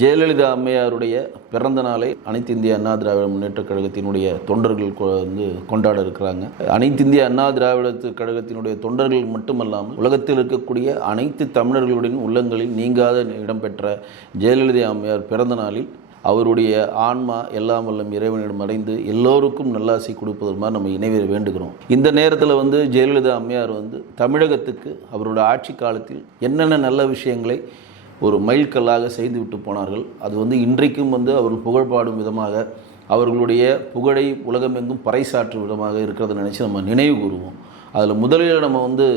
ஜெயலலிதா அம்மையாருடைய பிறந்த நாளை அனைத்து இந்திய அண்ணா திராவிட முன்னேற்றக் கழகத்தினுடைய தொண்டர்கள் கொண்டாட இருக்கிறாங்க. அனைத்து இந்திய அண்ணா திராவிட கழகத்தினுடைய தொண்டர்கள் மட்டுமல்லாமல் உலகத்தில் இருக்கக்கூடிய அனைத்து தமிழர்களுடைய உள்ளங்களில் நீங்காத இடம்பெற்ற ஜெயலலிதா அம்மையார் பிறந்த நாளில் அவருடைய ஆன்மா எல்லாம் வல்லம் இறைவனிடம் அடைந்து எல்லோருக்கும் நல்லாசை கொடுப்பது மாதிரி நம்ம இணைவேற வேண்டுகிறோம். இந்த நேரத்தில் ஜெயலலிதா அம்மையார் தமிழகத்துக்கு அவருடைய ஆட்சி காலத்தில் என்னென்ன நல்ல விஷயங்களை ஒரு மைல்கல்லாக செய்துவிட்டு போனார்கள். அது இன்றைக்கும் அவர்கள் புகழ்பாடும் விதமாக அவர்களுடைய புகழை உலகமெங்கும் பறைசாற்றும் விதமாக இருக்கிறத நினச்சி நம்ம நினைவு கூறுவோம். அதில் முதலில் நம்ம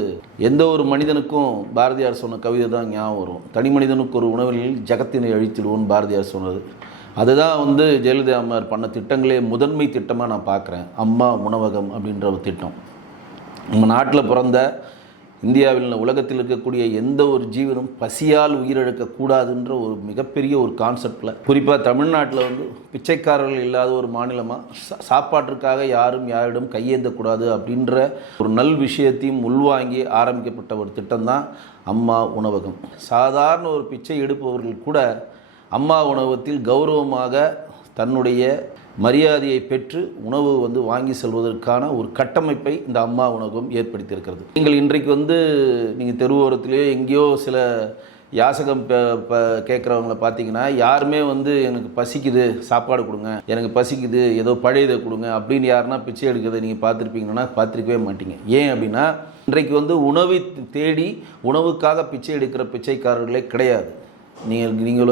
எந்த ஒரு மனிதனுக்கும் பாரதியார் சொன்ன கவிதை தான் ஞாபகம் வரும். தனி மனிதனுக்கு ஒரு உணவில் ஜகத்தினை அழித்திடுவோன்னு பாரதியார் சொன்னது. அதுதான் ஜெயலலிதா அம்மையார் பண்ண திட்டங்களே முதன்மை திட்டமாக நான் பார்க்குறேன். அம்மா உணவகம் அப்படின்ற ஒரு திட்டம் நம்ம நாட்டில் பிறந்த இந்தியாவில் உலகத்தில் இருக்கக்கூடிய எந்த ஒரு ஜீவனும் பசியால் உயிரிழக்கக்கூடாதுன்ற ஒரு மிகப்பெரிய ஒரு கான்செப்டில், குறிப்பாக தமிழ்நாட்டில் பிச்சைக்காரர்கள் இல்லாத ஒரு மாநிலமாக சாப்பாட்டிற்காக யாரிடம் கையேந்தக்கூடாது அப்படின்ற ஒரு நல் விஷயத்தையும் உள்வாங்கி ஆரம்பிக்கப்பட்ட ஒரு திட்டம் தான் அம்மா உணவகம். சாதாரண ஒரு பிச்சை எடுப்பவர்கள் கூட அம்மா உணவகத்தில் கௌரவமாக தன்னுடைய மரியாதையை பெற்று உணவு வாங்கி செல்வதற்கான ஒரு கட்டமைப்பை இந்த அம்மா உணவகம் ஏற்படுத்தியிருக்கிறது. நீங்கள் இன்றைக்கு நீங்கள் தெருவோரத்திலேயோ எங்கேயோ சில யாசகம் கேட்குறவங்கள பார்த்தீங்கன்னா யாருமே எனக்கு பசிக்குது சாப்பாடு கொடுங்க, எனக்கு பசிக்குது ஏதோ பழையதை கொடுங்க அப்படின்னு யாருன்னா பிச்சை எடுக்கிறத நீங்கள் பார்த்துருக்கவே மாட்டீங்க. ஏன் அப்படின்னா இன்றைக்கு உணவை தேடி உணவுக்காக பிச்சை எடுக்கிற பிச்சைக்காரர்களே கிடையாது. நீங்கள்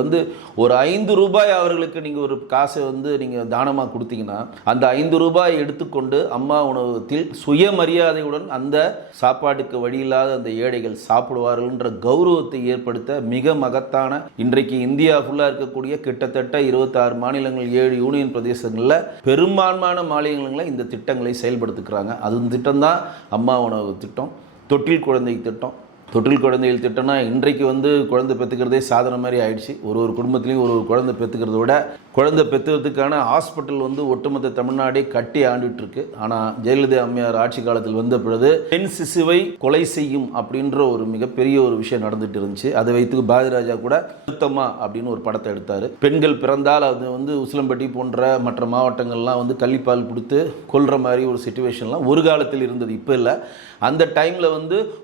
ஒரு 5 ரூபாய் அவர்களுக்கு நீங்கள் ஒரு காசை நீங்கள் தானமாக கொடுத்தீங்கன்னா அந்த 5 ரூபாய் எடுத்துக்கொண்டு அம்மா உணவகத்தில் சுயமரியாதையுடன் அந்த சாப்பாட்டுக்கு வழியில்லாத அந்த ஏழைகள் சாப்பிடுவார்கள்ன்ற கௌரவத்தை ஏற்படுத்த மிக மகத்தான இன்றைக்கு இந்தியா ஃபுல்லாக இருக்கக்கூடிய கிட்டத்தட்ட 26 மாநிலங்கள் 7 யூனியன் பிரதேசங்களில் பெரும்பான்மையான மாநிலங்களில் இந்த திட்டங்களை செயல்படுத்துக்கிறாங்க. அது திட்டம் தான் அம்மா உணவக திட்டம். தொட்டில் குழந்தை திட்டம். தொட்டில் குழந்தைகள் திட்டம்னா இன்றைக்கு குழந்தை பெற்றுக்கிறதே சாதனை மாதிரி ஆயிடுச்சு. ஒரு குடும்பத்துலேயும் ஒரு குழந்தை பெற்றுக்கிறத விட குழந்தை பெற்றுக்கிறதுக்கான ஹாஸ்பிட்டல் ஒட்டுமொத்த தமிழ்நாடே கட்டி ஆண்டுட்டு இருக்கு. ஆனால் ஜெயலலிதா அம்மையார் ஆட்சி காலத்தில் வந்த பொழுது பெண் சிசுவை கொலை செய்யும் அப்படின்ற ஒரு மிகப்பெரிய ஒரு விஷயம் நடந்துட்டு இருந்துச்சு. அதை வைத்து பாரதிராஜா கூட சுத்தமா அப்படின்னு ஒரு படத்தை எடுத்தார். பெண்கள் பிறந்தால் அது உசிலம்பட்டி போன்ற மற்ற மாவட்டங்கள்லாம் கள்ளிப்பால் கொடுத்து கொல்ற மாதிரி ஒரு சிச்சுவேஷன்லாம் ஒரு காலத்தில் இருந்தது, இப்போ இல்லை. அந்த டைமில்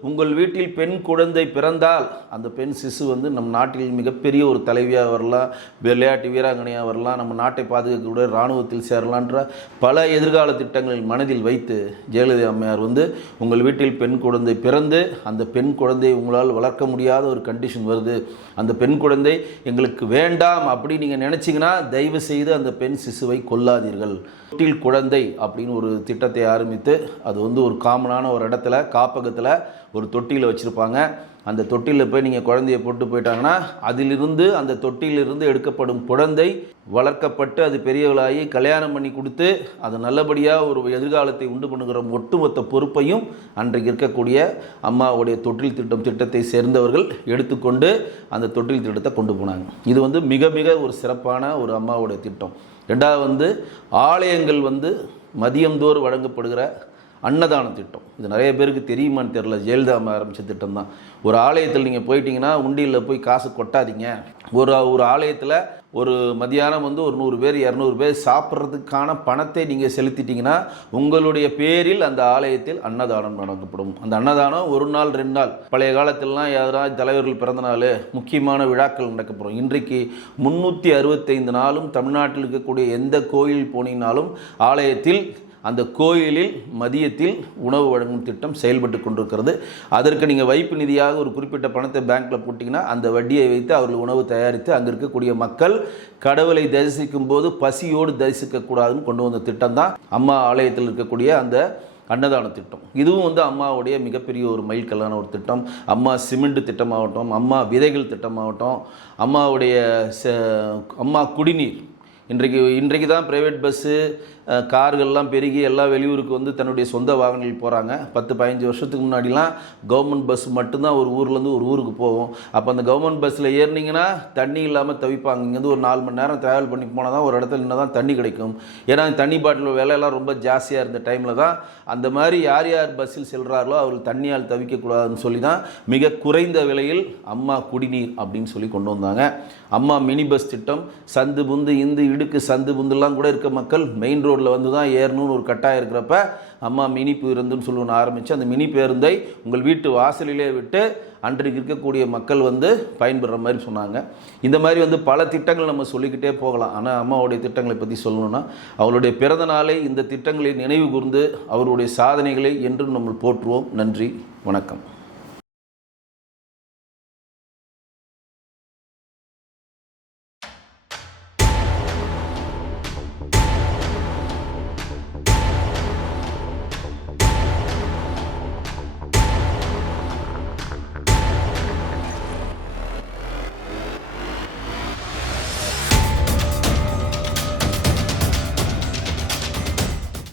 உங்கள் வீட்டில் பெண் குழந்தை பிறந்தால் அந்த பெண் சிசு நம் நாட்டில் மிகப்பெரிய ஒரு தலைவியாக வரலாம், விளையாட்டு வீராங்கனையாக வரலாம், நம்ம நாட்டை பாதுகாக்கக்கூடிய இராணுவத்தில் சேரலான்ற பல எதிர்கால திட்டங்களில் மனதில் வைத்து ஜெயலலிதா அம்மையார் உங்கள் வீட்டில் பெண் குழந்தை பிறந்து அந்த பெண் குழந்தை உங்களால் வளர்க்க முடியாத ஒரு கண்டிஷன் வருது, அந்த பெண் குழந்தை எங்களுக்கு வேண்டாம் அப்படி நீங்கள் நினச்சிங்கன்னா தயவு செய்து அந்த பெண் சிசுவை கொல்லாதீர்கள். தொட்டில் குழந்தை அப்படின்னு ஒரு திட்டத்தை ஆரம்பித்து அது ஒரு காமனான ஒரு இடத்துல காப்பகத்தில் ஒரு தொட்டியில் வச்சுருப்பாங்க. அந்த தொட்டியில் போய் நீங்கள் குழந்தையை போட்டு போயிட்டாங்கன்னா அதிலிருந்து அந்த தொட்டியிலிருந்து எடுக்கப்படும் குழந்தை வளர்க்கப்பட்டு அது பெரியவளாகி கல்யாணம் பண்ணி கொடுத்து அது நல்லபடியாக ஒரு எதிர்காலத்தை உண்டு பண்ணுகிற ஒட்டுமொத்த பொறுப்பையும் அன்றைக்கு இருக்கக்கூடிய அம்மாவுடைய தொட்டில் திட்டத்தை சேர்ந்தவர்கள் எடுத்துக்கொண்டு அந்த தொட்டில் திட்டத்தை கொண்டு போனாங்க. இது மிக மிக ஒரு சிறப்பான ஒரு அம்மாவுடைய திட்டம். ரெண்டாவது ஆலயங்கள் மதியந்தோறும் வழங்கப்படுகிற அன்னதான திட்டம். இது நிறைய பேருக்கு தெரியுமான்னு தெரியல. ஜெயலலிதா ஆரம்பித்த திட்டம் தான். ஒரு ஆலயத்தில் நீங்கள் போயிட்டீங்கன்னா உண்டியில் போய் காசு கொட்டாதீங்க. ஒரு ஆலயத்தில் ஒரு மதியானம் ஒரு 100 பேர் 200 பேர் சாப்பிட்றதுக்கான பணத்தை நீங்கள் செலுத்திட்டீங்கன்னா உங்களுடைய பேரில் அந்த ஆலயத்தில் அன்னதானம் நடக்கப்படும். அந்த அன்னதானம் 1 நாள் 2 நாள், பழைய காலத்திலலாம் யாராவது தலைவர்கள் பிறந்த நாள் முக்கியமான விழாக்கள் நடக்கப்படும். இன்றைக்கு 365 நாளும் தமிழ்நாட்டில் இருக்கக்கூடிய எந்த கோயில் போனீங்கனாலும் ஆலயத்தில் அந்த கோயிலில் மதியத்தில் உணவு வழங்கும் திட்டம் செயல்பட்டு கொண்டிருக்கிறது. அதற்கு நீங்கள் வைப்பு நிதியாக ஒரு குறிப்பிட்ட பணத்தை பேங்க்கில் போட்டிங்கன்னா அந்த வட்டியை வைத்து அவர்கள் உணவு தயாரித்து அங்கே இருக்கக்கூடிய மக்கள் கடவுளை தரிசிக்கும் போது பசியோடு தரிசிக்கக்கூடாதுன்னு கொண்டு வந்த திட்டம் தான் அம்மா ஆலயத்தில் இருக்கக்கூடிய அந்த அன்னதான திட்டம். இதுவும் அம்மாவுடைய மிகப்பெரிய ஒரு மைல்கல்லான ஒரு திட்டம். அம்மா சிமெண்ட் திட்டமாகட்டும், அம்மா விதைகள் திட்டமாகட்டும், அம்மாவுடைய அம்மா குடிநீர், இன்றைக்கு தான் ப்ரைவேட் பஸ்ஸு கார்கள்லாம் பெருகி எல்லா வெளியூருக்கு வந்து தன்னுடைய சொந்த வாகனங்கள் போகிறாங்க. 10-15 வருஷத்துக்கு முன்னாடிலாம் கவர்மெண்ட் பஸ் மட்டும்தான் ஒரு ஊர்லேருந்து ஒரு ஊருக்கு போகும். அப்போ அந்த கவர்மெண்ட் பஸ்ஸில் ஏறினீங்கன்னா தண்ணி இல்லாமல் தவிப்பாங்க. இங்கேருந்து ஒரு 4 மணி நேரம் ட்ராவல் பண்ணி போனால் தான் ஒரு இடத்துல நின்று தான் தண்ணி கிடைக்கும். ஏன்னா தண்ணி பாட்டில் விலையெல்லாம் ரொம்ப ஜாஸ்தியாக இருந்த டைமில் தான் அந்த மாதிரி யார் பஸ்ஸில் செல்கிறார்களோ அவர்கள் தண்ணியால் தவிக்கக்கூடாதுன்னு சொல்லி தான் மிக குறைந்த விலையில் அம்மா குடிநீர் அப்படின்னு சொல்லி கொண்டு வந்தாங்க. அம்மா மினி பஸ் திட்டம், சந்து புந்து இந்து இடுக்கு சந்து புந்துலாம் கூட இருக்க மக்கள் மெயின் ரோட்டில் வந்து தான் ஏறணும்னு ஒரு கட்டாயம் இருக்கிறப்ப அம்மா மினி பேருந்துன்னு சொல்லணும்னு ஆரம்பித்து அந்த மினி பேருந்தை உங்கள் வீட்டு வாசலிலே விட்டு அன்றைக்கு இருக்கக்கூடிய மக்கள் வந்து பயன்படுற மாதிரி சொன்னாங்க. இந்த மாதிரி வந்து பல திட்டங்கள் நம்ம சொல்லிக்கிட்டே போகலாம். ஆனால் அம்மாவுடைய திட்டங்களை பற்றி சொல்லணும்னா அவருடைய பிறந்த நாளை இந்த திட்டங்களை நினைவு கூர்ந்து அவருடைய சாதனைகளை என்றும் நம்ம போற்றுவோம். நன்றி, வணக்கம்.